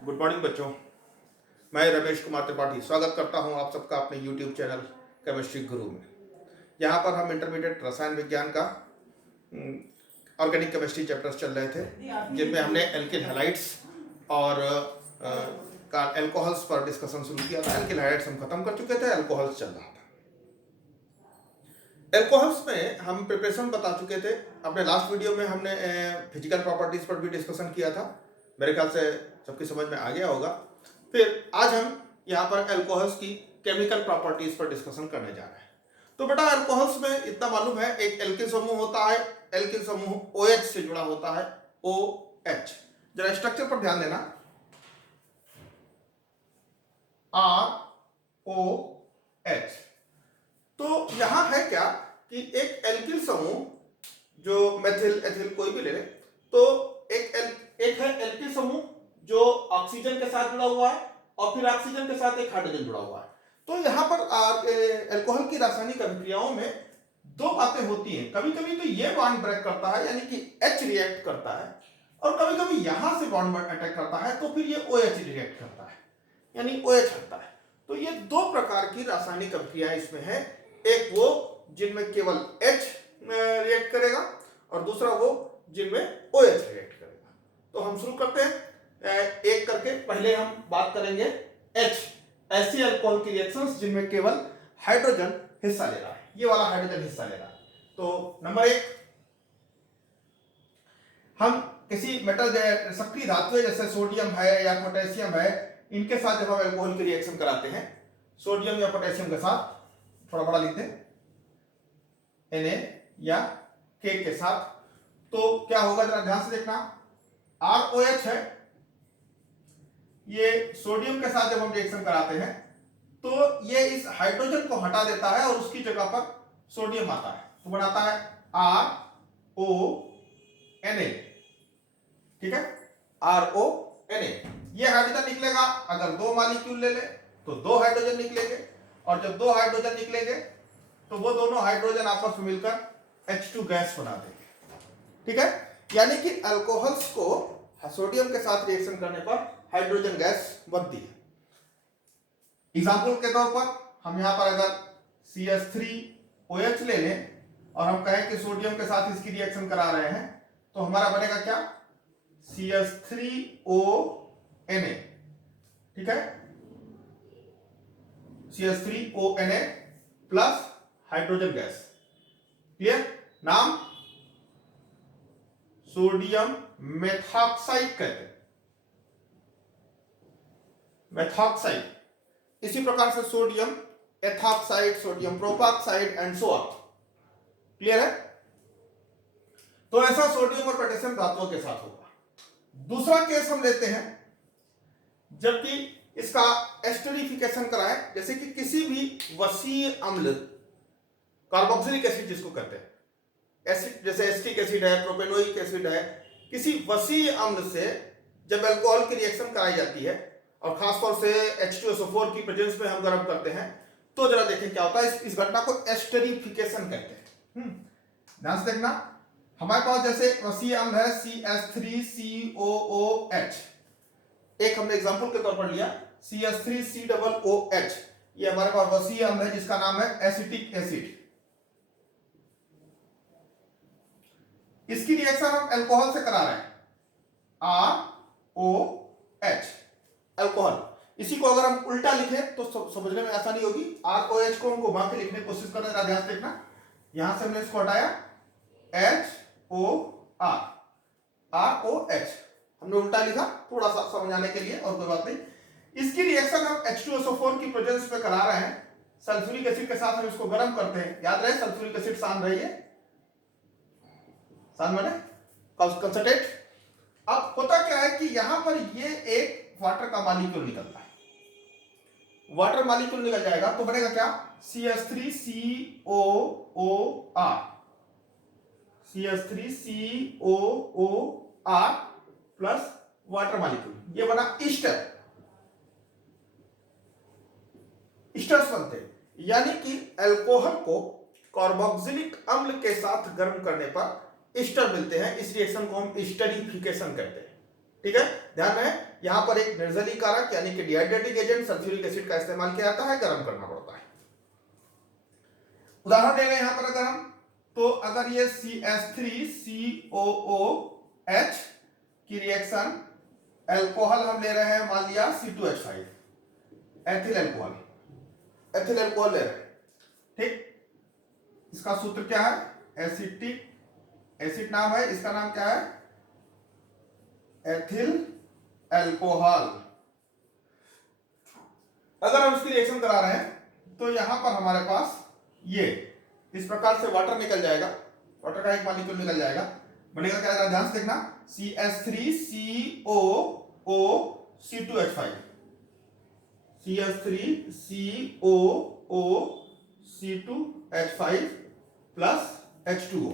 Good morning बच्चों। मैं रमेश कुमार त्रिपाठी स्वागत करता हूं आप सबका अपने यूट्यूब चैनल केमिस्ट्री गुरु में। यहां पर हम इंटरमीडिएट रसायन विज्ञान का ऑर्गेनिक केमिस्ट्री चैप्टर्स चल रहे थे, जिनमें हमने एल्किल हैलाइड्स और एल्कोहल्स पर डिस्कशन शुरू किया था। एल्किल हैलाइड्स हम खत्म कर चुके थे, एल्कोहल्स चल रहा था। एल्कोहल्स में हम प्रिपरेशन बता चुके थे। अपने लास्ट वीडियो में हमने फिजिकल प्रॉपर्टीज पर भी डिस्कशन किया था। मेरे ख्याल से सबकी समझ में आ गया होगा। फिर आज हम यहाँ पर एल्कोहल्स की केमिकल प्रॉपर्टीज पर डिस्कशन करने जा रहे हैं। तो बेटा एल्कोहल्स में इतना मालूम है, एक एल्किल समूह होता है। एल्किल समूह OH से जुड़ा होता है, OH। जरा स्ट्रक्चर पर ध्यान देना, ROH। तो यहां है क्या कि एक एल्किल समूह, जो मेथिल एथिल कोई भी ले ले, तो एक है एल्किल समूह जो ऑक्सीजन के साथ जुड़ा हुआ है और फिर ऑक्सीजन के साथ एक हाइड्रोजन जुड़ा हुआ है। तो यहां पर एल्कोहल की रासायनिक अभिक्रियाओं में दो बातें होती हैं। कभी कभी तो ये बॉन्ड ब्रेक करता है, यानी कि H रिएक्ट करता है, और कभी कभी यहां से बॉन्ड अटैक करता है, तो फिर ये OH रिएक्ट करता है, यानी OH होता है। तो ये दो प्रकार की रासायनिक अभिक्रिया इसमें है। एक वो जिनमें केवल H रिएक्ट करेगा और दूसरा वो जिनमें OH रिएक्ट करेगा। तो हम शुरू करते हैं एक करके। पहले हम बात करेंगे H, ऐसी अल्कोहल की रिएक्शंस जिनमें केवल हाइड्रोजन हिस्सा ले रहा है। ये वाला हाइड्रोजन हिस्सा ले रहा है। तो नंबर एक, हम किसी मेटल सक्रिय धातु जैसे सोडियम है या पोटेशियम है, इनके साथ जब हम एल्कोहल की रिएक्शन कराते हैं, सोडियम या पोटेशियम के साथ, थोड़ा बड़ा लिखते हैं, Na या K के साथ, तो क्या होगा जरा ध्यान से देखना। ROH है, ये सोडियम के साथ जब हम रिएक्शन कराते हैं तो ये इस हाइड्रोजन को हटा देता है और उसकी जगह पर सोडियम आता है, तो बनाता है RONA। ठीक है, RONA। ये हाइड्रोजन निकलेगा, अगर दो मॉलिक्यूल ले ले तो दो हाइड्रोजन निकलेंगे, और जब दो हाइड्रोजन निकलेंगे तो वो दोनों हाइड्रोजन आपस में मिलकर H2 गैस बना देंगे। ठीक है, यानी कि अल्कोहल्स को सोडियम के साथ रिएक्शन करने पर हाइड्रोजन गैस बनती है। एग्जाम्पल के तौर पर हम यहां पर अगर CH3OH ले लें और हम कहें कि सोडियम के साथ इसकी रिएक्शन करा रहे हैं, तो हमारा बनेगा क्या, CH3ONA। ठीक है, CH3ONA plus hydrogen gas. Clear? नाम सोडियम मेथॉक्साइड कहते हैं, मेथॉक्साइड। इसी प्रकार से sodium ethoxide, sodium propoxide and so on. Clear है? तो ऐसा सोडियम और पोटेशियम धातुओं के साथ होगा। दूसरा केस हम लेते हैं जबकि इसका एस्टरिफिकेशन कराएं, जैसे कि किसी भी वसीय अम्ल, कार्बोक्सिलिक एसिड जिसको कहते हैं, एसिड जैसे एसिटिक एसिड है, प्रोपेनोइक एसिड है, किसी वसीय अम्ल से जब अल्कोहल की रिएक्शन कराई जाती है और खासतौर से H2SO4 की प्रेजेंस में हम गर्म करते हैं, तो जरा देखें क्या होता है। इस घटना को एस्टरिफिकेशन कहते हैं। ध्यान से देखना, हमारे पास जैसे वसीय अम्ल है CH3COOH, एक हमने एग्जांपल के तौर पर लिया CH3COOH। ये हमारे पास वसीय अम्ल है जिसका नाम है एसिटिक एसिड। इसकी रिएक्शन हम अल्कोहल से करा रहे हैं, ROH, अल्कोहल। इसी को अगर हम उल्टा लिखें तो समझने में आसानी होगी। ROH को हम घुमा के लिखने की कोशिश कर रहे हैं, ध्यान से देखना। यहां से हमने इसको हटाया, HOR, ROH हमने उल्टा लिखा थोड़ा सा समझाने के लिए, और कोई बात नहीं। इसकी रिएक्शन हम H2SO4 की प्रेजेंस में करा रहे हैं, सल्फ्यूरिक एसिड के साथ हम इसको गर्म करते हैं। याद रहे सल्फ्यूरिक एसिड सान रही है, सान माने कंसंट्रेट। अब होता क्या है कि यहां पर ये एक वाटर का मॉलिक्यूल निकलता है, वाटर मॉलिक्यूल निकल जाएगा तो बनेगा क्या, CH3COOR, CH3COOR plus water molecule, ये बना ईस्टर। ईस्टर्स बनते, यानी कि अल्कोहल को कार्बोक्सिलिक अम्ल के साथ गर्म करने पर ईस्टर मिलते हैं। इस रिएक्शन को हम ईस्टरिफिकेशन कहते हैं। ठीक है, ध्यान में यहां पर एक निर्जलीकारक यानी कि डिहाइड्रेटिंग एजेंट सल्फ्यूरिक एसिड का इस्तेमाल किया जाता है, गर्म करना पड़ता है। उदाहरण ले लें यहां पर अगर हम, तो अगर ये CH3COOH की रिएक्शन एल्कोहल हम ले रहे हैं, मान लिया C2H5 एथिल अल्कोहल ले रहे हैं, ठीक, इसका सूत्र क्या है, एसिटिक एसिड नाम है, इसका नाम क्या है, एथिल अल्कोहल। अगर हम इसकी रिएक्शन करा रहे हैं तो यहां पर हमारे पास ये इस प्रकार से वाटर निकल जाएगा, वाटर का एक मॉलिक्यूल निकल जाएगा, बनेगा क्या, ध्यान से देखना, CH3COOC2H5 CH3COOC2H5 plus H2O,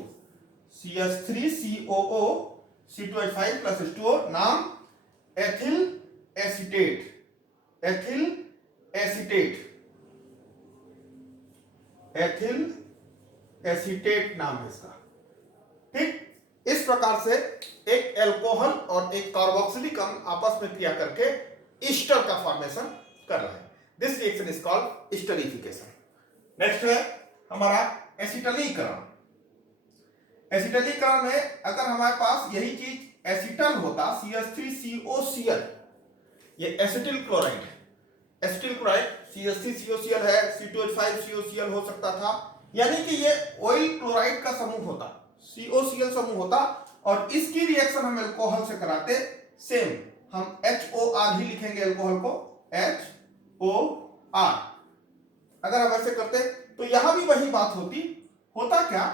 CH3COOC2H5 plus H2O, नाम ethyl acetate, ethyl acetate, ethyl acetate नाम है इसका, ठीक। इस प्रकार से एक एल्कोहल और एक कार्बोक्सिलिक अम्ल आपस में क्रिया करके ईस्टर का फॉर्मेशन कर रहे हैं। This reaction is called esterification. Next है हमारा एसिटलीकरण। एसिटलीकरण में अगर हमारे पास यही चीज एसिटल होता, CH3COCl, ये एसिटिल क्लोराइड है, एसिटिल क्लोराइड CH3COCl है, C2H5COCl हो सकता था, यानी कि ये ऑयल क्लोराइड का समूह होता, COCl समूह होता, और इसकी रिएक्शन हम अल्कोहल से कराते, सेम हम HOR ही लिखेंगे अल्कोहल को, HOR। अगर हम ऐसे करते तो यहां भी वही बात होती, होता क्या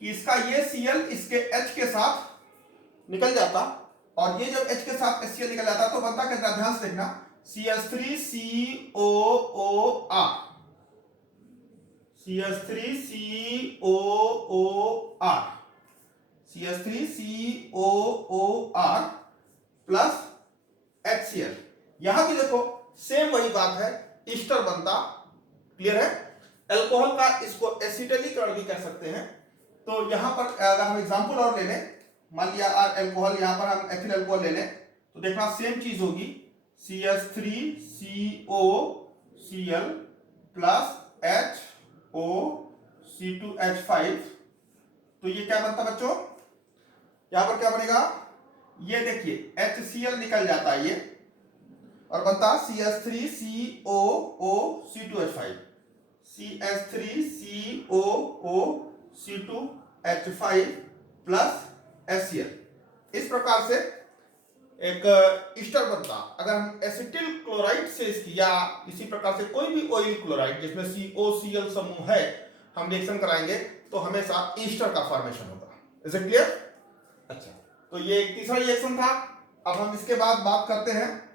कि इसका ये Cl इसके H के साथ निकल जाता, और ये जब H के साथ HCl निकल जाता तो बनता क्या, ध्यान से देखना, CH3COOR, CH3COOR, CH3COOR plus HCl। यहां भी देखो सेम वही बात है, ईस्टर बनता, क्लियर है। अल्कोहल का इसको एसिटलीकरण भी कह सकते हैं। तो यहां पर अगर हम एग्जांपल और ले लें, मान लिया अल्कोहल, यहां पर हम एथिल अल्कोहल ले लें, तो देखना सेम चीज होगी, CH3COCl प्लस HOC2H5, तो ये क्या बनता बच्चों, यहां पर क्या बनेगा, ये देखिए HCl निकल जाता है ये, और बनता CH3COOC2H5, CH3COOC2H5 प्लस HCl। इस प्रकार से एक ईस्टर बनता। अगर हम एसिटिल क्लोराइड से इसकी, या इसी प्रकार से कोई भी ऑयल क्लोराइड जिसमें COCl समूह है, हम रिएक्शन कराएंगे तो हमेशा ईस्टर का फॉर्मेशन होगा। Is it clear? अच्छा, तो ये एक तीसरा रिएक्शन था। अब हम इसके बाद बात करते हैं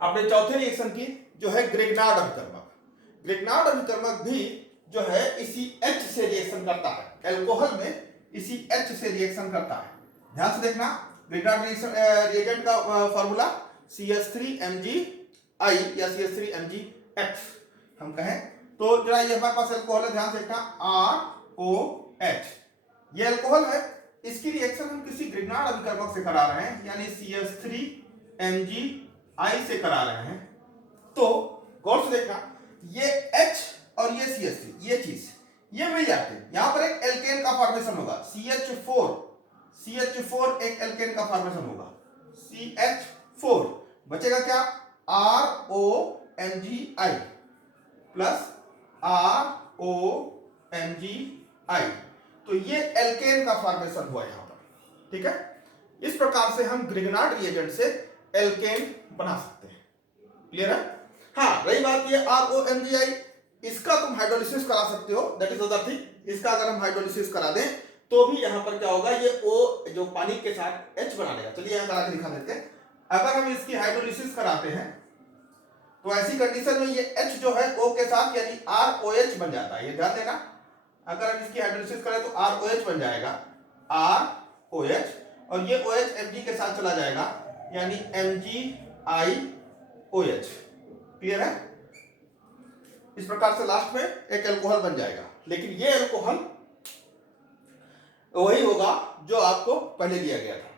अपने चौथे रिएक्शन की, जो है ग्रिग्नार्ड अभिकर्मक। ग्रिग्नार्ड अभिकर्मक भी जो है इसी H से रिएक्शन करता है, अल्कोहल में इसी H से रिएक्शन करता है। ध्यान से देखना, ग्रिग्नार्ड रिएजेंट का फार्मूला CH3MgI या CH3MgX हम कहें तो, जरा ये हमारे पास अल्कोहल है, ध्यान से देखना, ROH, ये अल्कोहल है, इसकी रिएक्शन हम किसी ग्रिग्नार्ड अभिकर्मक से करा रहे हैं, यानी CH3MgI से करा रहे हैं। तो गौर से देखना, ये H और ये CH3, ये चीज ये मिल जाते हैं, यहां पर एक एल्केन का फॉर्मेशन होगा, CH4 एक एल्केन का फॉर्मेशन होगा, CH4 बचेगा क्या, ROMgI प्लस ROMgI, तो ये एल्केन का फॉर्मेशन हुआ यहां पर, ठीक है। इस प्रकार से हम ग्रिग्नार्ड रिएजेंट से एल्केन बना सकते हैं, क्लियर है। हाँ, रही बात ये ROMgI, इसका तुम हाइड्रोलिसिस करा सकते हो, दैट इज अदर थिंग। इसका अगर हम हाइड्रोलिसिस करा दें तो भी यहां पर क्या होगा, ये O जो पानी के साथ H बना देगा। चलिए यहां करा के दिखा देते हैं। अगर हम इसकी हाइड्रोलिसिस कराते हैं तो ऐसी कंडीशन में ये H जो है O के साथ यानी ROH बन जाता है, ये ध्यान देना। अगर हम इसकी हाइड्रोलिसिस करें तो ROH बन जाएगा, ROH, और ये OH Mg के साथ चला जाएगा, यानी MgIOH, क्लियर है। इस प्रकार से लास्ट में एक अल्कोहल बन जाएगा, लेकिन ये अल्कोहल वही होगा जो आपको पहले दिया गया था।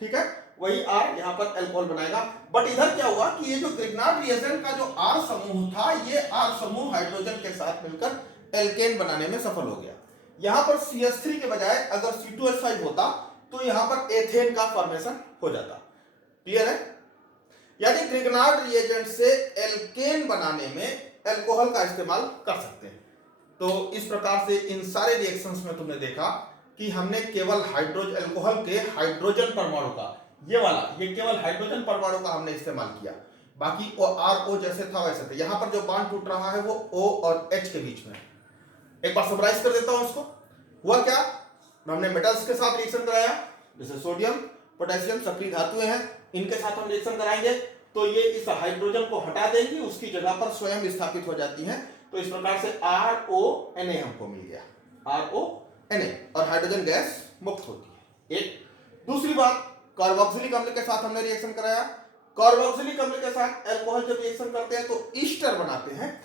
ठीक है, वही R यहाँ पर अल्कोहल बनाएगा। बट इधर क्या हुआ कि ये जो ग्रिग्नार्ड रिएजेंट का जो R समूह था, ये R समूह हाइड्रोजन के साथ मिलकर एल्केन बनाने में सफल हो गया। यहाँ पर CH3 के बजाय अगर C2H5 होता तो यहाँ पर एथेन का फॉर्मेशन हो जाता। क्लियर है? यानी ग्रिग्नार्ड रिएजेंट से एल्केन बनाने में अल्कोहल का इस्तेमाल कर सकते हैं। तो इस प्रकार से इन सारे रिएक्शंस में तुमने देखा कि हमने केवल हाइड्रोजन अल्कोहल के हाइड्रोजन परमाणु का, ये केवल हाइड्रोजन परमाणु का हमने इस्तेमाल किया, बाकी RO जैसे था वैसे थे। यहां पर जो बॉन्ड टूट रहा है वो O और H के बीच में। एक बार समराइज कर देता हूं इसको। हुआ क्या, हमने मेटल्स के साथ रिएक्शन कराया, जैसे सोडियम पोटेशियम सक्रिय धातुएं हैं, इनके साथ हम रिएक्शन कराएंगे तो ये इस हाइड्रोजन को हटा देंगी, उसकी जगह पर स्वयं स्थापित हो जाती हैं। तो इस प्रकार से RONA हमको मिल गया, RONA, और हाइड्रोजन गैस मुक्त होती है। एक दूसरी बात, कार्बोक्सिलिक अम्ल के साथ हमने रिएक्शन कराया। कार्बोक्सिलिक अम्ल के साथ अल्कोहल जब रिएक्शन करते हैं तो ईस्टर बनाते हैं।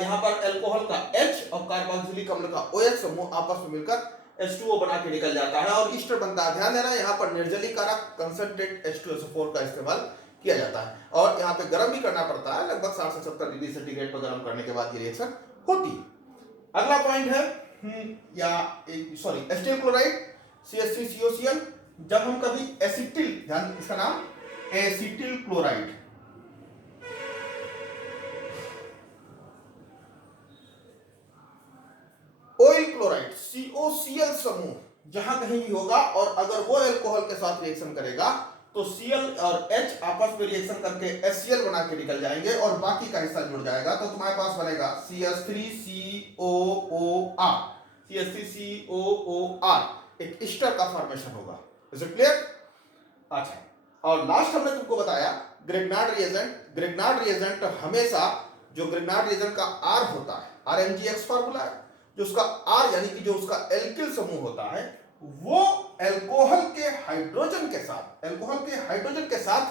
यहाँ पर अल्कोहल का H और कार्बोक्सिलिक अम्ल का OH समूह आपस में मिलकर H2O बना के निकल जाता है और ईस्टर बनता है। ध्यान देना, यहाँ पर निर्जलीकारक कंसंट्रेट H2SO4 का इस्तेमाल किया जाता है और यहाँ पे गर्म भी करना पड़ता है, लगभग 60 से 70 डिग्री सेंटीग्रेड पर गर्म करने के बाद ये रिएक्शन होती है। अगला पॉइंट है एसिटिल क्लोराइड CH3COCl। जब हम कभी एसिटिल, ध्यान इसका नाम acetyl chloride, oil chloride COCl समूह जहां कहीं भी होगा और अगर वो अल्कोहल के साथ रिएक्शन करेगा तो Cl और H आपस में रिएक्शन करके HCl बना के निकल जाएंगे और बाकी का हिस्सा जुड़ जाएगा। तो तुम्हारे पास बनेगा CH3COOR, एक ईस्टर का फॉर्मेशन होगा। Is it clear? अच्छा, और लास्ट हमने तुमको बताया ग्रिग्नार्ड रिएजेंट। ग्रिग्नार्ड रिएजेंट हमेशा, जो ग्रिग्नार्ड रिएजेंट का R होता है, RMgX फार्मूला है, जो उसका R यानी कि जो उसका एल्किल समूह होता है वो अल्कोहल के हाइड्रोजन के साथ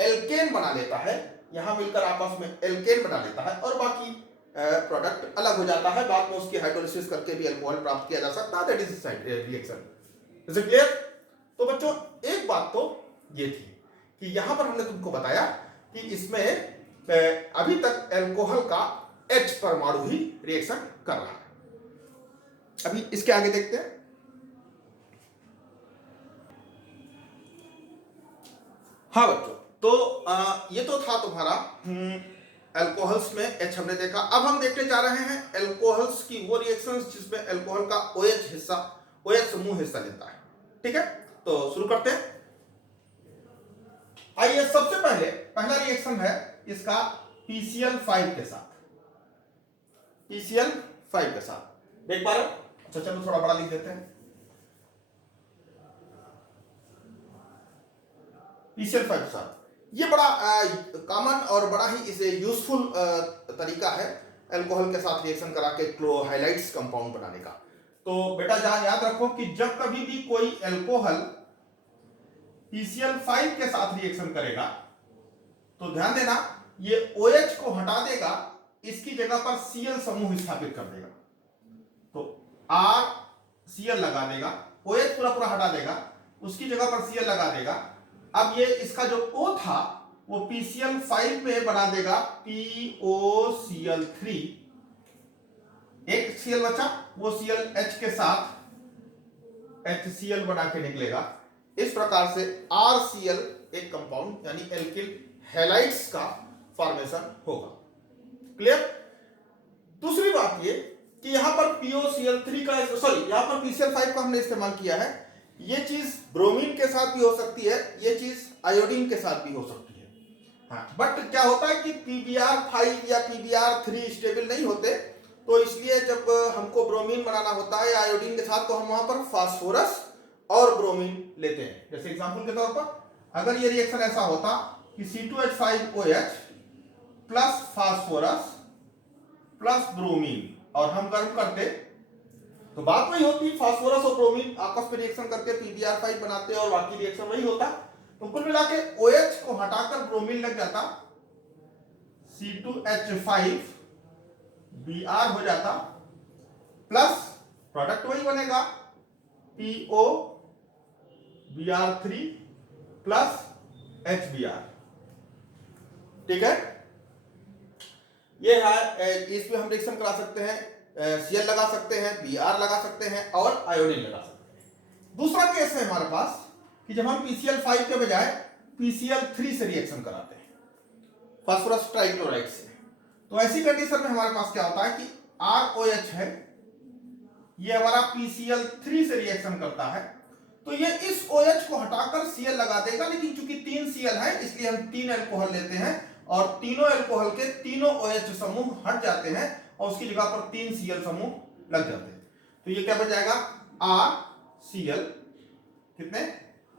एल्केन बना लेता है, यहां मिलकर आपस में एल्केन बना लेता है और बाकी प्रोडक्ट अलग हो जाता है। बाद में उसकी हाइड्रोलिसिस करके भी अल्कोहल प्राप्त किया जा सकता है, that is reaction. Is it clear? तो बच्चों, एक बात तो ये थी कि यहां पर हमने तुमको बताया कि इसमें अभी तक अल्कोहल का H परमाणु ही रिएक्शन कर रहा है। अभी इसके आगे देखते हैं। हाँ बच्चों, तो ये तो था तुम्हारा अल्कोहल्स में H हमने देखा। अब हम देखने जा रहे हैं अल्कोहल्स की वो रिएक्शंस जिसमें अल्कोहल का OH समूह हिस्सा लेता है। ठीक है, तो शुरू करते हैं। आइए, सबसे पहले पहला रिएक्शन है इसका PCl5 के साथ। PCl5 के साथ देख पा रहे हो? अच्छा, चलो थोड़ा बड़ा लिख देते हैं। PCl5 के साथ ये बड़ा कॉमन और बड़ा ही इसे यूजफुल तरीका है अल्कोहल के साथ रिएक्शन करा के क्लोरोहाइलाइड्स कंपाउंड बनाने का। तो बेटा जहां याद रखो कि जब कभी भी कोई अल्कोहल PCl5 के साथ रिएक्शन करेगा तो ध्यान देना, ये OH को हटा देगा, इसकी जगह पर Cl समूह स्थापित कर देगा। तो RCl लगा देगा, OH पूरा हटा देगा, उसकी जगह पर Cl लगा देगा। अब ये इसका जो O था वो PCl5 में बना देगा POCl3, एक Cl बचा, वो ClH के साथ HCl बना के निकलेगा। इस प्रकार से RCl एक कंपाउंड यानी एल्किल हैलाइड्स का फॉर्मेशन होगा। क्लियर? दूसरी बात ये कि यहां पर POCl3 का, यहां पर PCl5 का हमने इस्तेमाल किया है। ये चीज ब्रोमीन के साथ भी हो सकती है, ये चीज आयोडीन के साथ भी हो सकती है। हाँ, बट क्या होता है कि PBr5 या PBr3 स्टेबल नहीं होते, तो इसलिए जब हमको ब्रोमीन बनाना होता है आयोडीन के साथ तो हम वहां पर फास्फोरस और ब्रोमीन लेते हैं। जैसे एग्जांपल के तौर पर अगर ये रिएक्शन ऐसा होता कि C2H5OH plus phosphorus plus bromine और हम गर्म करते तो बात वही होती, फास्फोरस और ब्रोमीन आपस में रिएक्शन करके PBr5 बनाते और बाकी रिएक्शन वही होता। तो कुल मिला के OH को हटाकर ब्रोमीन लग जाता, C2H5Br हो जाता, प्लस प्रोडक्ट वही बनेगा POBr3 प्लस HBr। ठीक है, ये है, इसमें हम रिएक्शन करा सकते हैं, Cl लगा सकते हैं, Br लगा सकते हैं और आयोडीन लगा सकते हैं। दूसरा केस है हमारे पास कि जब हम PCl5 के बजाय PCl3 से रिएक्शन कराते हैं फास्फोरस ट्राइक्लोराइड से, तो ऐसी कंडीशन में हमारे पास क्या होता है कि ROH है, ये हमारा PCl3 से रिएक्शन करता है, तो ये इस OH को हटाकर Cl लगा देगा, लेकिन चूंकि 3 Cl है इसलिए हम 3 अल्कोहल लेते हैं और तीनों अल्कोहल के तीनों OH समूह हट जाते हैं और उसकी जगह पर 3 Cl समूह लग जाते हैं। तो ये क्या बच जाएगा, RCl, कितने,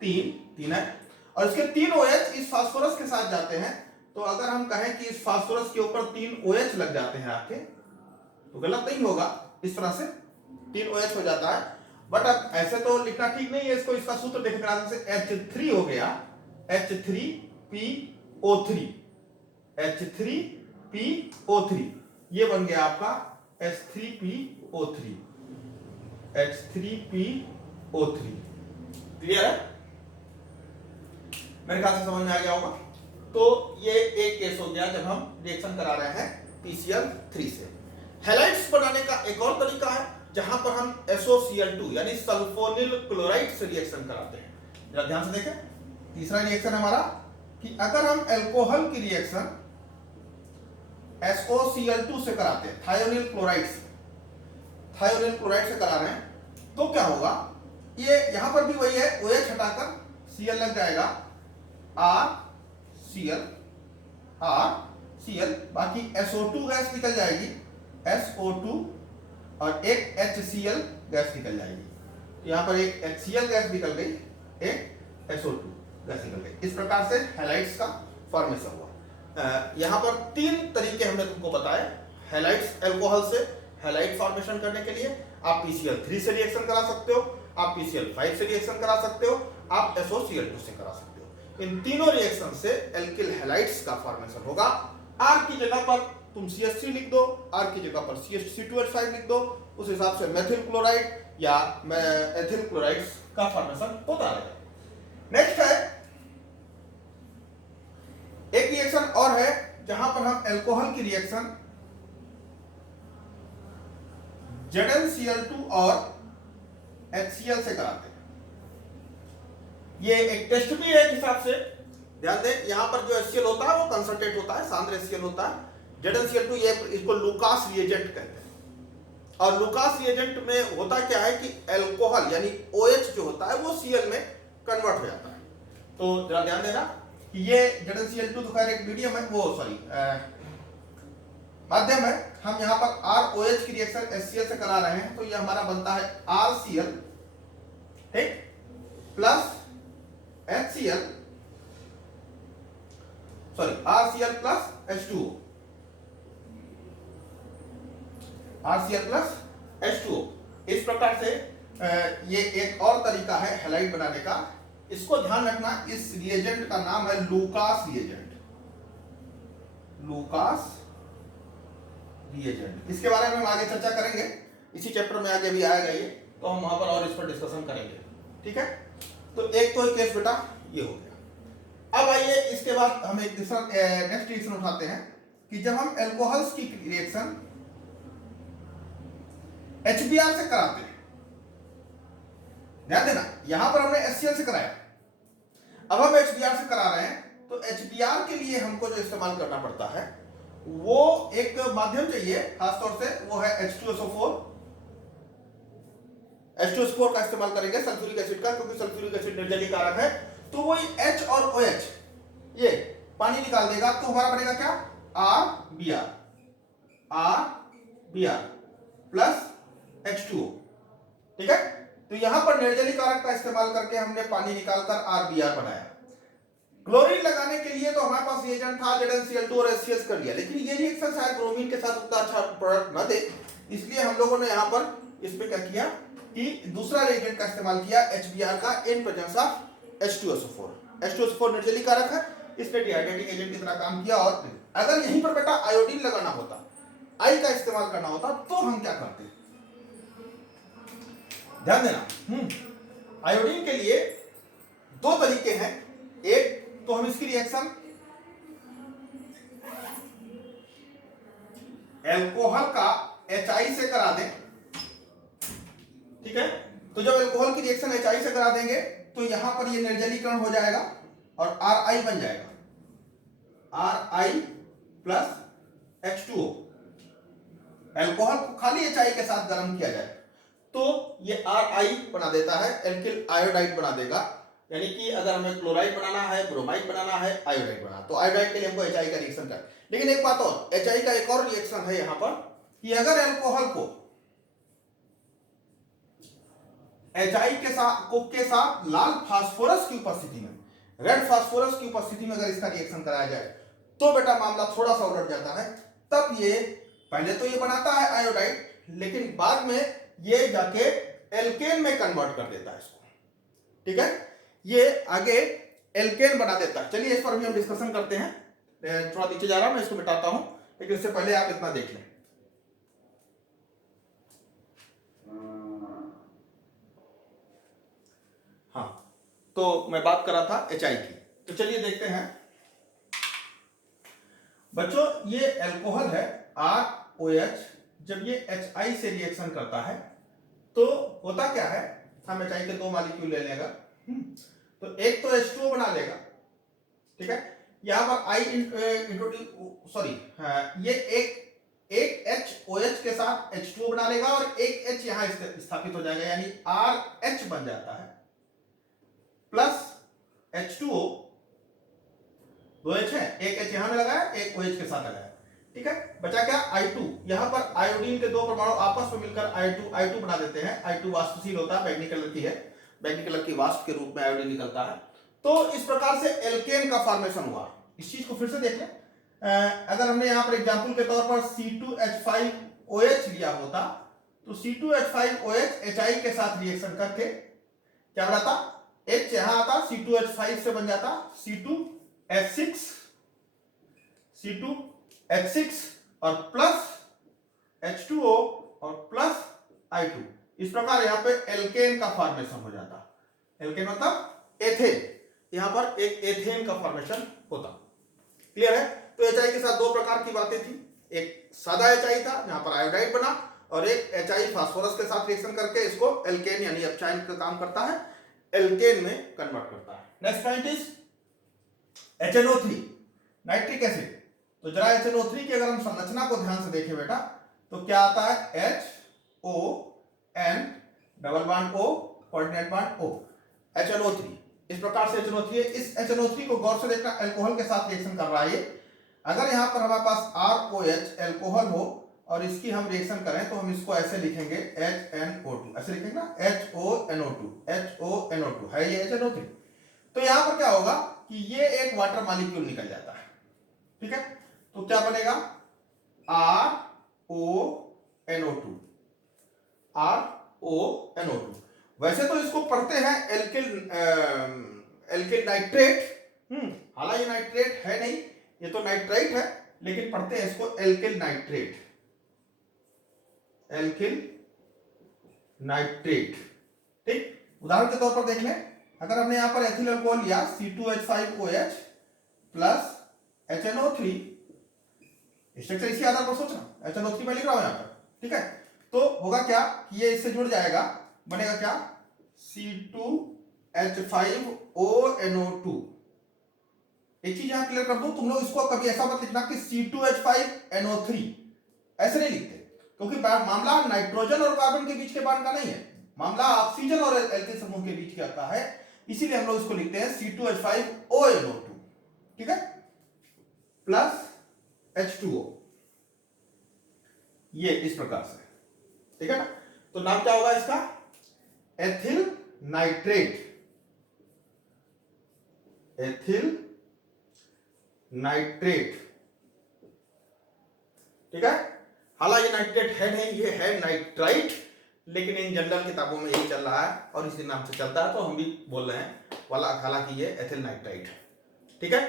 3 है, और इसके 3 OH इस फास्फोरस के साथ जाते हैं। तो अगर हम कहें कि इस फास्फोरस के ऊपर 3 OH लग जाते हैं आपके, तो गलत नहीं होगा, इस तरह से 3 OH हो जाता है। बट अब ऐसे तो लिखना ठीक नहीं है इसको, इसका सूत्र देखकर से H3 हो गया, H3PO3, H3PO3, ये बन गया आपका H3PO3, H3PO3। क्लियर है, मेरे ख्याल से समझ में आ गया होगा। तो ये एक केस हो गया जब हम रिएक्शन करा रहे हैं PCl3 से। हैलाइड्स बनाने का एक और तरीका है जहां पर हम SOCl2 यानी सल्फोनिल क्लोराइड से रिएक्शन कराते हैं। जरा ध्यान से देखें, तीसरा रिएक्शन हमारा कि अगर हम अल्कोहल की रिएक्शन SOCl2 से कराते हैं, थायोनिल क्लोराइड से करा रहे हैं, तो क्या होगा, ये यहां पर भी वही है, OH हटाकर Cl लग जाएगा, RCl, बाकी SO2 गैस निकल जाएगी, SO2, और एक HCl गैस निकल जाएगी। यहां पर एक HCl गैस निकल गई, एक SO2 गैस निकल गई। इस प्रकार से हैलाइड्स का फॉर्मेशन हुआ। यहां पर 3 तरीके हमने तुमको बताए हैलाइड्स अल्कोहल से हैलाइड फॉर्मेशन करने के लिए। आप PCl3 से रिएक्शन करा सकते हो, आप PCl5 से रिएक्शन करा सकते हो, आप SOCl2 से करा सकते हो। इन तीनों रिएक्शन से एल्किल हैलाइड्स का फॉर्मेशन होगा। R की जगह पर तुम CH3 लिख दो, R की जगह पर C2H5 लिख दो, उस हिसाब से मेथिल क्लोराइड या एथिल क्लोराइड्स का फॉर्मेशन होता रहेगा। नेक्स्ट है, एक रिएक्शन और है जहां पर हम अल्कोहल की रिएक्शन ZnCl2 और HCl से कराते हैं। ये एक टेस्ट भी है, एक हिसाब से ध्यान दें, यहां पर जो HCl होता है वो कंसंट्रेट होता है, सांद्र HCl होता है। ZnCl2 ये इसको लुकास रिएजेंट कहते हैं, और लुकास रिएजेंट में होता क्या है कि अल्कोहल यानी OH जो होता है वो Cl में कन्वर्ट हो जाता है। तो जरा ध्यान देना कि ये ZnCl2 तो खैर एक मीडियम है, वो सॉरी माध्यम है। हम यहाँ पर ROH की रिएक्शन HCl से करा रहे हैं, तो ये हमारा बनता है RCl, ठीक, plus HCl, sorry RCl plus H2O, RCl plus H2O। इस प्रकार से ये एक और तरीका है हैलाइड बनाने का। इसको ध्यान रखना, इस रिएजेंट का नाम है लुकास रिएजेंट, लुकास रिएजेंट। इसके बारे में हम आगे चर्चा करेंगे, इसी चैप्टर में आगे भी आएगा ये, तो हम वहां पर और इस पर डिस्कशन करेंगे, ठीक है। तो एक तो केस बेटा ये हो गया। अब आइए इसके बाद हम एक दूसरा नेक्स्ट रिएक्शन उठाते हैं कि जब हम अल्कोहल्स की रिएक्शन HBr से कराते हैं, ध्यान देना, यहां पर हमने HCl से कराया, अब हम HBr से करा रहे हैं, तो HBr के लिए हमको जो इस्तेमाल करना पड़ता है वो एक माध्यम चाहिए, खासतौर से वो है H2SO4। H2SO4 का इस्तेमाल करेंगे सल्फ्यूरिक एसिड का, क्योंकि सल्फ्यूरिक एसिड निर्जलीय कारक है, तो वही H और OH ये पानी निकाल देगा, तो हमारा बनेगा क्या, RBr प्लस H2O, ठीक है। तो यहां पर निर्जलीय कारक का इस्तेमाल करके हमने पानी निकालकर RBr बनाया। क्लोरीन लगाने के लिए तो हमारे पास रिएजेंट था ZnCl2 और HCl कर लिया, लेकिन ये रिएक्शन शायद ब्रोमीन के साथ उतना अच्छा प्रोडक्ट न दे, इसलिए हम लोगों ने यहां पर इसमें क्या किया कि दूसरा रिएजेंट का इस्तेमाल किया HBr का in presence of H2SO4। H2SO4 निर्जलीय कारक है, इसने डिहाइड्रेटिंग एजेंट की तरह काम किया। और अगर यहीं पर बेटा आयोडीन लगाना होता, आई का इस्तेमाल करना होता, तो हम क्या करते, ध्यान देना। आयोडीन के लिए 2 तरीके हैं। तो हम इसकी रिएक्शन एल्कोहल का HI से करा दें, ठीक है। तो जब एल्कोहल की रिएक्शन HI से करा देंगे तो यहां पर ये निर्जलीकरण हो जाएगा और RI बन जाएगा, RI प्लस H2O। एल्कोहल को खाली HI के साथ गर्म किया जाए तो ये RI बना देता है, एल्किल आयोडाइड बना देगा। यानी कि अगर हमें क्लोराइड बनाना है, ब्रोमाइड बनाना है, आयोडाइड बनाना, तो आयोडाइड के लिए हमको HI का रिएक्शन कर। लेकिन एक बात और, HI का एक और रिएक्शन है यहां पर कि अगर एल्कोहल को HI के साथ लाल फास्फोरस की उपस्थिति में, रेड फास्फोरस की उपस्थिति में अगर इसका रिएक्शन कराया जाए तो बेटा मामला थोड़ा सा उलट जाता है। तब ये पहले तो ये बनाता है आयोडाइड, लेकिन बाद में ये जाके एल्केन में कन्वर्ट कर देता है इसको, ठीक है। ये आगे एल्केन बना देता है। चलिए इस पर भी हम डिस्कशन करते हैं। थोड़ा नीचे जा रहा हूं, मैं इसको मिटाता हूं, लेकिन उससे पहले आप इतना देख लें। हाँ, तो मैं बात कर रहा था HI की। तो चलिए देखते हैं बच्चों, ये एल्कोहल है ROH। जब ये HI से रिएक्शन करता है तो होता क्या है, हम HI के दो मॉलिक्यूल ले लेगा, तो एक तो H2O बना लेगा, ठीक है। यहां पर ये एक HOH के साथ H2O बना लेगा और एक H यहां स्थापित हो जाएगा, यानी RH बन जाता है, प्लस H2O, दो H है, एक H यहां में लगाया, एक OH के साथ लगाया, ठीक है। बचा क्या, I2। यहां पर आयोडीन के दो परमाणु आपस में मिलकर I2 बना देते हैं। I2 वाष्पशील होता है, बैंगनी कलर की है, बैंगनी कलर की वाष्प के रूप में आयोडीन निकलता है। तो इस प्रकार से एल्केन का फॉर्मेशन हुआ। इस चीज को फिर से देख लें। अगर हमने यहां पर एग्जांपल के तौर पर C2H5OH लिया होता तो C2H5OH HI के साथ रिएक्शन करके क्या बनाता, H यहां आता, C2H5 से बन जाता C2H6 और प्लस H2O और प्लस I2। इस प्रकार यहां पे एल्केन का फॉर्मेशन हो जाता। एल्केन मतलब एथेन, यहां पर एक एथेन का फॉर्मेशन होता। क्लियर है। तो HI के साथ दो प्रकार की बातें थी, एक सादा HI था जहां पर आयोडाइड बना, और एक HI फास्फोरस के साथ रिएक्शन करके इसको एल्केन यानी अपचायन का काम करता है, एल्केन में कन्वर्ट करता है। Next point is HNO3 nitric acid. तो जरा HNO3 की अगर हम संरचना को ध्यान से देखें बेटा तो क्या आता है, HON double bond O coordinate bond O, HNO3। इस प्रकार से HNO3 है। इस HNO3 को गौर से देखना, अल्कोहल के साथ रिएक्शन कर रहा है। अगर यहां पर हमारे पास ROH अल्कोहल हो और इसकी हम रिएक्शन करें तो हम इसको ऐसे लिखेंगे HNO2, ऐसे लिखेंगे ना, HONO2 है ये HNO3। तो यहां पर क्या होगा कि ये एक वाटर मॉलिक्यूल निकल जाता है, ठीक है। तो क्या बनेगा, RONO2। वैसे तो इसको पढ़ते हैं एल्किल नाइट्रेट, हालांकि नाइट्रेट है नहीं, ये तो नाइट्राइट है, लेकिन पढ़ते हैं इसको एल्किल नाइट्रेट, ठीक। उदाहरण के तौर पर देख लें, अगर हमने यहां पर एथिल अल्कोहल लिया C2H5OH प्लस HNO3, स्ट्रक्चर इसी आधार पर सोचना, HNO3 में लिख रहा हूं यहां पर, ठीक है। तो होगा क्या कि ये इससे जुड़ जाएगा, बनेगा क्या, C2H5ONO2। एक चीज यहां क्लियर कर दूं, तुम लोग इसको कभी ऐसा मत लिखना कि C2H5NO3, ऐसे नहीं लिखते, क्योंकि मामला नाइट्रोजन और कार्बन के बीच के बॉन्ड का नहीं है, मामला ऑक्सीजन और एल्किल समूह के बीच का आता है, इसीलिए हम लोग इसको लिखते हैं C2H5ONO2, ठीक है, प्लस H2O, ये इस प्रकार से, ठीक है ना। तो नाम क्या होगा इसका, एथिल नाइट्रेट, ठीक है। हालांकि नाइट्रेट है नहीं, ये है नाइट्राइट, लेकिन इन जनरल किताबों में यही चल रहा है और इसी नाम से चलता है, तो हम भी बोल रहे हैं वाला, हालांकि ये एथिल नाइट्राइट है, ठीक है।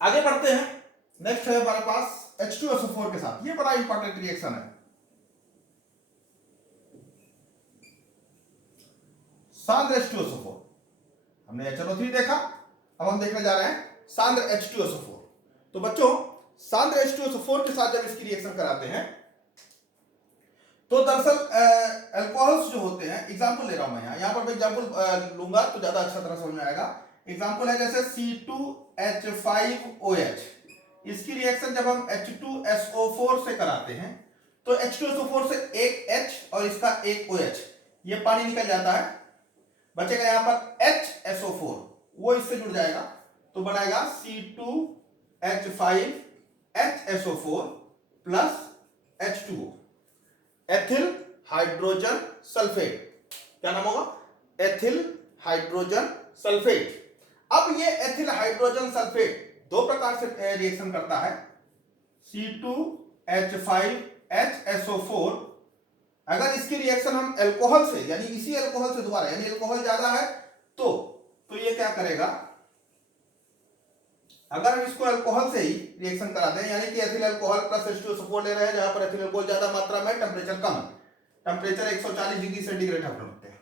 आगे बढ़ते हैं। नेक्स्ट है हमारे पास H2SO4 के साथ, ये बड़ा इंपॉर्टेंट रिएक्शन है, सांद्र H2SO4। हमने HNO3 देखा, अब हम देखने जा रहे हैं सांद्र H2SO4। तो बच्चों सांद्र H2SO4 के साथ जब इसकी रिएक्शन कराते हैं तो दरअसल अल्कोहल्स जो होते हैं, एग्जांपल ले रहा हूं मैं यहां पर मैं एग्जांपल लूंगा तो ज्यादा अच्छा तरह समझ में आएगा। एग्जांपल है जैसे C2H5OH, इसकी रिएक्शन जब हम H2SO4 से कराते हैं तो H2SO4 से एक H और इसका एक OH, ये पानी निकल जाता है, बचेगा यहां पर HSO4, वो इससे जुड़ जाएगा तो बनाएगा C2H5HSO4 plus H2O, ethyl hydrogen sulphate. क्या नाम होगा? Ethyl hydrogen sulphate. अब ये एथिल हाइड्रोजन सल्फेट दो प्रकार से रिएक्शन करता है। C2H5HSO4, अगर इसकी रिएक्शन हम अल्कोहल से यानी इसी अल्कोहल से दोबारा, यानी अल्कोहल ज्यादा है तो ये क्या करेगा, अगर हम इसको अल्कोहल से ही रिएक्शन करा दें, यानी कि एथिल अल्कोहल प्लस H2SO4 ले रहे हैं जहां पर एथिल अल्कोहल ज्यादा मात्रा में, टेंपरेचर कम है, टेंपरेचर 140 डिग्री सेंटीग्रेड हम रखते हैं।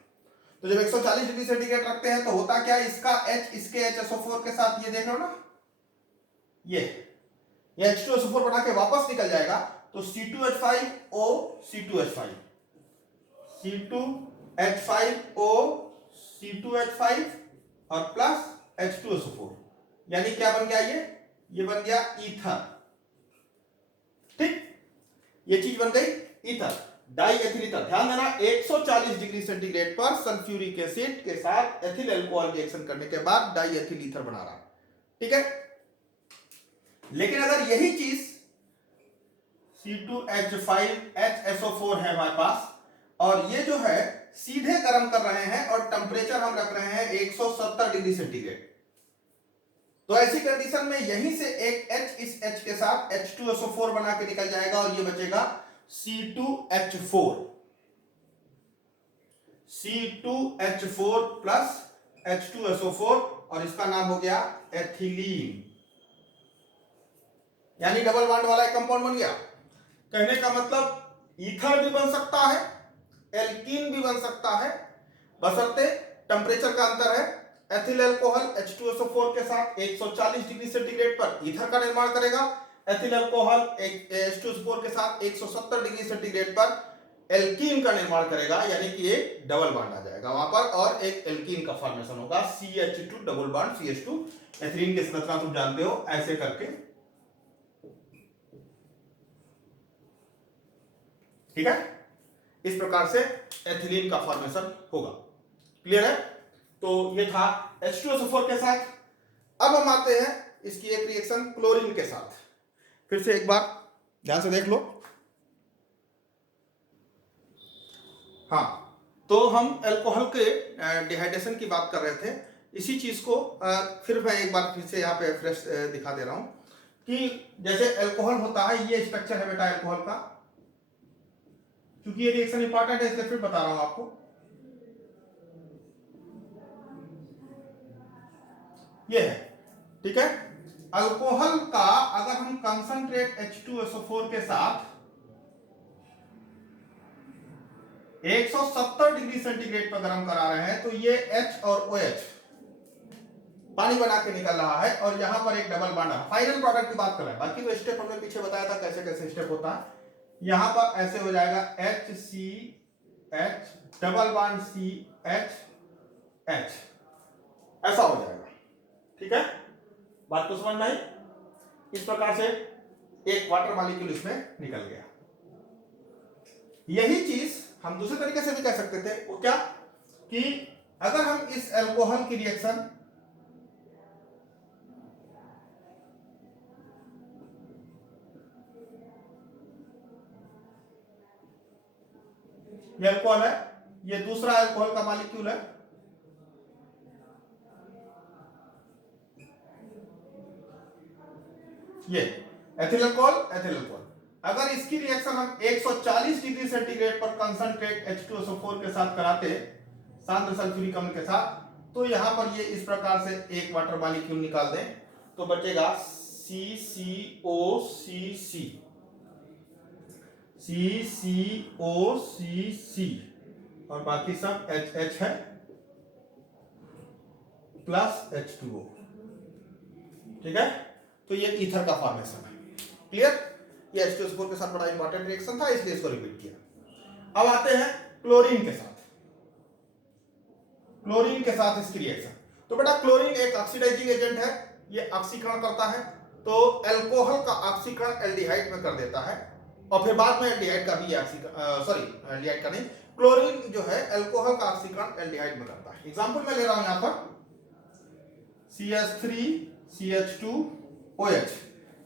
तो जब 140 डिग्री सेंटीग्रेड रखते हैं तो होता क्या है, इसका H इसके HSO4 के साथ, ये देख रहे हो ना, ये H2SO4 बना के वापस निकल जाएगा तो C2H5O C2H5 C2H5O C2H5 और प्लस H2SO4, यानी क्या बन गया, ये बन गया ईथर। ठीक, ये चीज बन गई ईथर, डाई एथिल ईथर। ध्यान देना 140 डिग्री सेंटीग्रेड पर सल्फ्यूरिक एसिड के साथ एथिल अल्कोहल रिएक्शन करने के बाद डाई एथिल ईथर बना रहा है। ठीक है, लेकिन अगर यही चीज C2H5HSO4 है हमारे पास और ये जो है सीधे गर्म कर रहे हैं और टेंपरेचर हम रख रहे हैं 170 डिग्री सेंटीग्रेड, तो ऐसी कंडीशन में यहीं से एक H इस H के साथ H2SO4 बना के निकल जाएगा और ये बचेगा C2H4 प्लस H2SO4 और इसका नाम हो गया एथिलीन, यानी डबल बॉन्ड वाला एक कंपाउंड बन गया। कहने का मतलब ईथर भी बन सकता है, एल्कीन भी बन सकता है, बशर्ते टेंपरेचर का अंतर है। एथिल अल्कोहल H2SO4 के साथ 140 डिग्री सेंटीग्रेड पर ईथर का निर्माण करेगा, एथिल अल्कोहल H2SO4 के साथ 170 डिग्री सेंटीग्रेड पर एल्कीन का निर्माण करेगा, यानी कि एक डबल बॉन्ड आ जाएगा वहां पर और एक एल्कीन का फॉर्मेशन होगा, CH2 double bond CH2। Ethylene की संरचना तुम जानते हो, ऐसे करके। ठीक है, इस प्रकार से एथिलीन का फॉर्मेशन होगा। क्लियर है? तो ये था H2SO4 के साथ। अब हम आते हैं इसकी एक रिएक्शन क्लोरीन के साथ। फिर से एक बार ध्यान से देख लो। हाँ, तो हम अल्कोहल के डिहाइड्रेशन की बात कर रहे थे, इसी चीज को फिर मैं एक बार फिर से यहाँ पे फ्रेश दिखा दे रहा हूं कि जैसे अल्कोहल होता है, ये स्ट्रक्चर है बेटा अल्कोहल का, क्योंकि ये रिएक्शन इंपॉर्टेंट है इसलिए फिर बता रहा हूं आपको। ये है, ठीक है। अल्कोहल का अगर हम कंसंट्रेट H2SO4 के साथ 170 डिग्री सेंटीग्रेड पर गर्म करा रहे हैं तो ये H और OH पानी बना के निकल रहा है और यहां पर एक डबल बॉन्ड है। फाइनल प्रोडक्ट की बात कर रहे हैं, बाकी तो स्टेप हमने पीछे बताया था कैसे कैसे स्टेप होता है। यहां पर ऐसे हो जाएगा HCH डबल बॉन्ड CH ऐसा हो जाएगा। ठीक है, बात तो समझ में आई। इस प्रकार से एक वाटर मॉलिक्यूल इसमें निकल गया। यही चीज हम दूसरे तरीके से भी कह सकते थे, वो क्या कि अगर हम इस अल्कोहल की रिएक्शन ये अल्कोहल है, ये दूसरा अल्कोहल का मॉलिक्यूल है, ये एथिल अल्कोहल। अगर इसकी रिएक्शन हम 140 डिग्री सेंटीग्रेड पर कंसंट्रेट H2SO4 के साथ कराते सांद्र सल्फ्यूरिक अम्ल के साथ, तो यहां पर ये इस प्रकार से एक वाटर मॉलिक्यूल निकाल दें तो बचेगा CCOCC और बाकी सब HH है प्लस H2O। ठीक है, तो ये ईथर का फॉर्मेशन है। क्लियर? ये H2SO4 के साथ बड़ा इंपॉर्टेंट रिएक्शन था, इसलिए इसको रिपीट किया। अब आते हैं क्लोरीन के साथ। क्लोरीन के साथ इसकी रिएक्शन, तो बेटा क्लोरीन एक ऑक्सीडाइजिंग एजेंट है, ये ऑक्सीकरण करता है, तो एल्कोहल का ऑक्सीकरण एल्डिहाइड में कर देता है, और फिर बाद में एल्डिहाइड का भी एल्डिहाइड का नहीं, क्लोरीन जो है एल्कोहल का ऑक्सीकरण एल्डिहाइड में करता है। एग्जांपल मैं ले रहा हूं यहां पर CH3CH2OH,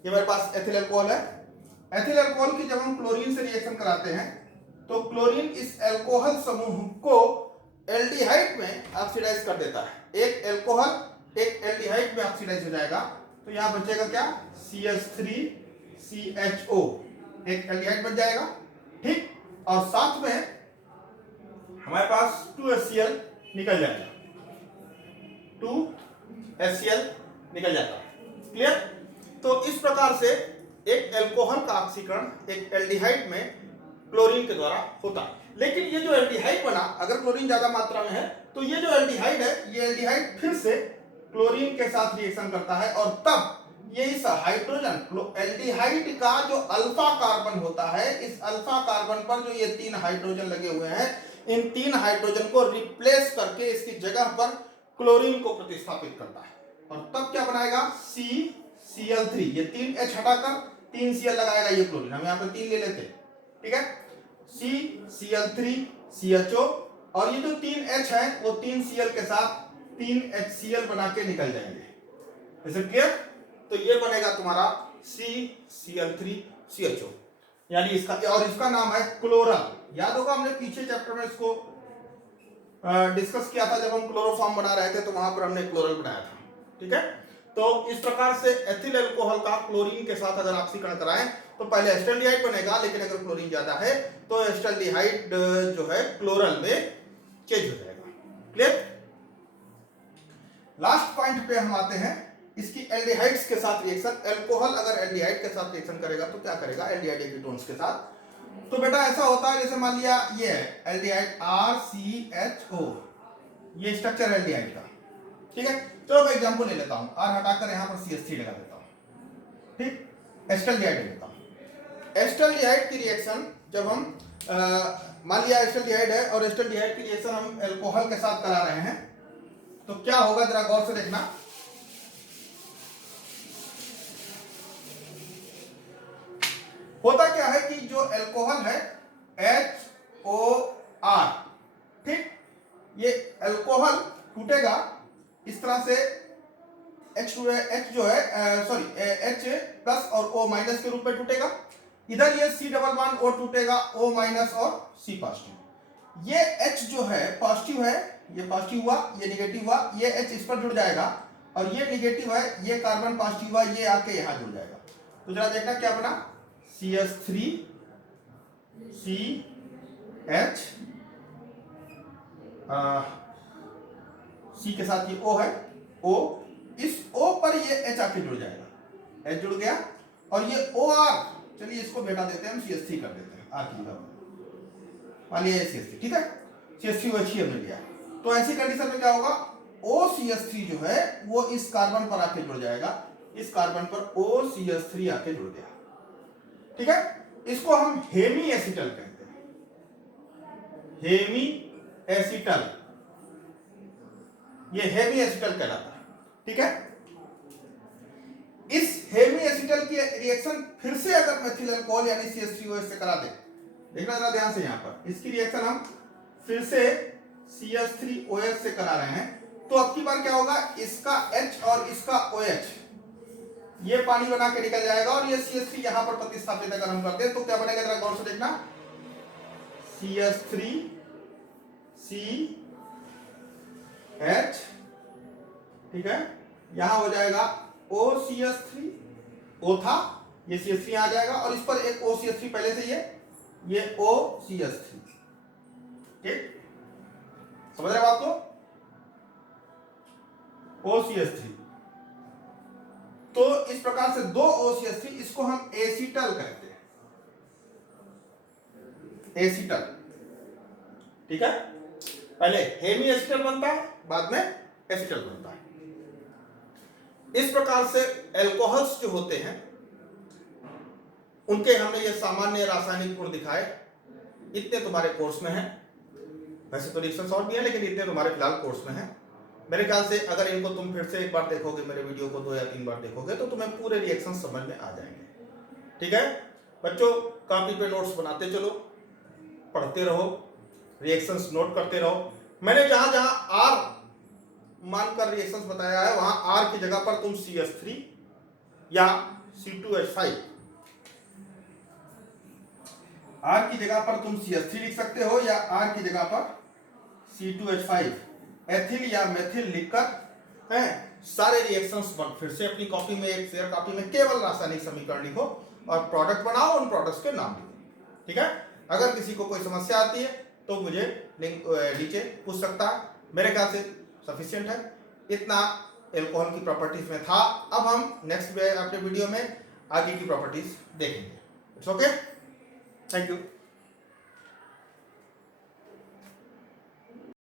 ये मेरे पास एथिल अल्कोहल है। एथिल अल्कोहल की जब हम क्लोरीन से रिएक्शन कराते हैं तो क्लोरीन इस अल्कोहल समूह को एल्डिहाइड में ऑक्सीडाइज कर देता है। एक अल्कोहल एक एल्डिहाइड में ऑक्सीडाइज हो जाएगा, तो यहां बचेगा क्या, CH3CHO, एक एल्डिहाइड बन जाएगा, ठीक, और साथ में हमारे पास 2HCl निकल जाएगा, 2HCl निकल जाता है। क्लियर? तो इस प्रकार से एक अल्कोहल का ऑक्सीकरण एक एल्डिहाइड में क्लोरीन के द्वारा होता है। लेकिन ये जो एल्डिहाइड बना, अगर क्लोरीन ज्यादा मात्रा में है तो ये जो एल्डिहाइड है, ये एल्डिहाइड फिर से क्लोरीन के साथ रिएक्शन करता है, और तब ये इस हाइड्रोजन एल्डिहाइड का जो अल्फा कार्बन होता है, इस अल्फा कार्बन पर जो ये 3 हाइड्रोजन लगे हुए हैं, इन 3 हाइड्रोजन को रिप्लेस करके इसकी जगह पर क्लोरीन को प्रतिस्थापित करता है, और तब क्या बनाएगा, CCl3, ये 3H हटाकर 3Cl लगाएगा, ये क्लोरीन, हम यहाँ पे 3 ले लेते हैं, ठीक है, CCl3CHO, और ये जो 3H है वो 3Cl के साथ 3HCl बना के निकल जाएंगे। इसे क्लियर? तो ये बनेगा तुम्हारा CCl3CHO, यानी इसका, और इसका नाम है क्लोरल। याद होगा हमने पीछे चैप्टर में इसको डिस्कस किया था, जब हम क्लोरोफॉर्म बना रहे थे तो वहां पर हमने क्लोरल बनाया था, ठीक है। तो इस प्रकार से एथिल अल्कोहल का क्लोरीन के साथ अगर ऑक्सीकरण कराएं तो पहले एस्टल्डिहाइड बनेगा, लेकिन अगर क्लोरीन ज्यादा है तो एस्टल्डिहाइड जो है क्लोरल में चेंज हो जाएगा। क्लियर? लास्ट पॉइंट पे हम आते हैं, इसकी एल्डिहाइड्स के साथ रिएक्शन। अल्कोहल अगर एल्डिहाइड के साथ रिएक्शन करेगा तो क्या करेगा, एल्डिहाइड कीटोन्स के साथ, तो बेटा ऐसा होता है, जैसे मान लिया ये है एल्डिहाइड RCHO, ये स्ट्रक्चर एल्डिहाइड का, ठीक है। चलो मैं एग्जांपल ले लेता हूं, R हटाकर यहां पर CH3 लगा देता हूं, ठीक, एस्टल्डिहाइड ले लेता हूं। एस्टल्डिहाइड की रिएक्शन जब हम मान लिया एस्टल्डिहाइड है और एस्टल्डिहाइड की रिएक्शन हम अल्कोहल के साथ करा रहे हैं, तो क्या होगा जरा गौर से देखना। होता क्या है कि जो अल्कोहल है HOR, ठीक, ये अल्कोहल टूटेगा इस तरह से, H जो है H प्लस और O माइनस के रूप में टूटेगा। इधर ये C डबल बॉन्ड O टूटेगा, O माइनस और C पॉजिटिव। ये H जो है पॉजिटिव है, ये पॉजिटिव हुआ, ये निगेटिव हुआ, ये H इस पर जुड़ जाएगा, और ये निगेटिव है, ये कार्बन पॉजिटिव हुआ, ये आके यहां जुड़ जाएगा। तो जरा देखना क्या बना, CH3 CH, C के साथ ये O है, O, इस O पर ये H आके जुड़ जाएगा, H जुड़ गया, और ये OR, चलिए इसको बेटा देते हैं हम CH3 कर देते हैं, R की जगह मान लिया CH3, ठीक है, CH3OH हमने लिया। तो ऐसी कंडीशन में क्या होगा, OCH3 जो है वो इस कार्बन पर आके जुड़ जाएगा, इस कार्बन पर OCH3 आके जुड़ गया, ठीक है। इसको हम हेमी एसिटल कहते हैं, हेमी एसिटल, ये हेमी एसिटल कहलाता है, ठीक है। इस हेमी एसिटल की रिएक्शन फिर से अगर मेथिल अल्कोहल यानी CH3OH से करा दे, देखना जरा ध्यान से, यहां पर इसकी रिएक्शन हम फिर से CH3OH से करा रहे हैं, तो अब की बार क्या होगा, इसका H और इसका OH ये पानी बना के निकल जाएगा, और ये CH3 यहां पर प्रतिस्थापित अगर हम करते हैं तो क्या बनेगा, जरा गौर से देखना, CH3 CH, ठीक है, यहां हो जाएगा OCH3, O था, ये CH3 आ जाएगा, और इस पर एक OCH3 पहले से ये OCH3, ठीक, समझ रहे बात को, OCH3। तो इस प्रकार से 2 OCH3, इसको हम एसिटल कहते हैं, एसिटल, ठीक है। पहले हेमी एसिटल बनता है, बाद में एसिटल बनता है। इस प्रकार से एल्कोहल्स जो होते हैं उनके हमने ये सामान्य रासायनिक गुण दिखाए। इतने तुम्हारे कोर्स में हैं, वैसे तो रिएक्शंस और भी है लेकिन इतने तुम्हारे फिलहाल कोर्स में हैं। मेरे ख्याल से अगर इनको तुम फिर से एक बार देखोगे, मेरे वीडियो को 2 या 3 बार देखोगे तो तुम्हें पूरे रिएक्शन समझ में आ जाएंगे। ठीक है बच्चों, कॉपी पे नोट्स बनाते चलो, पढ़ते रहो, रिएक्शंस नोट करते रहो। मैंने जहां जहां आर मानकर रिएक्शंस बताया है वहां आर की जगह पर तुम CH3 या C2H5, आर की जगह पर तुम CH3 लिख सकते हो या आर की जगह पर C2H5 एथिल या मेथिल लिखकर हैं सारे रिएक्शंस बन। फिर से अपनी कॉपी में, एक शेयर कॉपी में केवल रासायनिक समीकरण लिखो और प्रोडक्ट बनाओ, उन प्रोडक्ट्स के नाम लिखो। ठीक है, अगर किसी को कोई समस्या आती है तो मुझे लिंक नीचे पूछ सकता है। मेरे ख्याल से सफिशिएंट है, इतना एल्कोहल की प्रॉपर्टीज में था। अब हम नेक्स्ट अपने वीडियो में आगे की प्रॉपर्टीज देखेंगे। It's okay, thank you.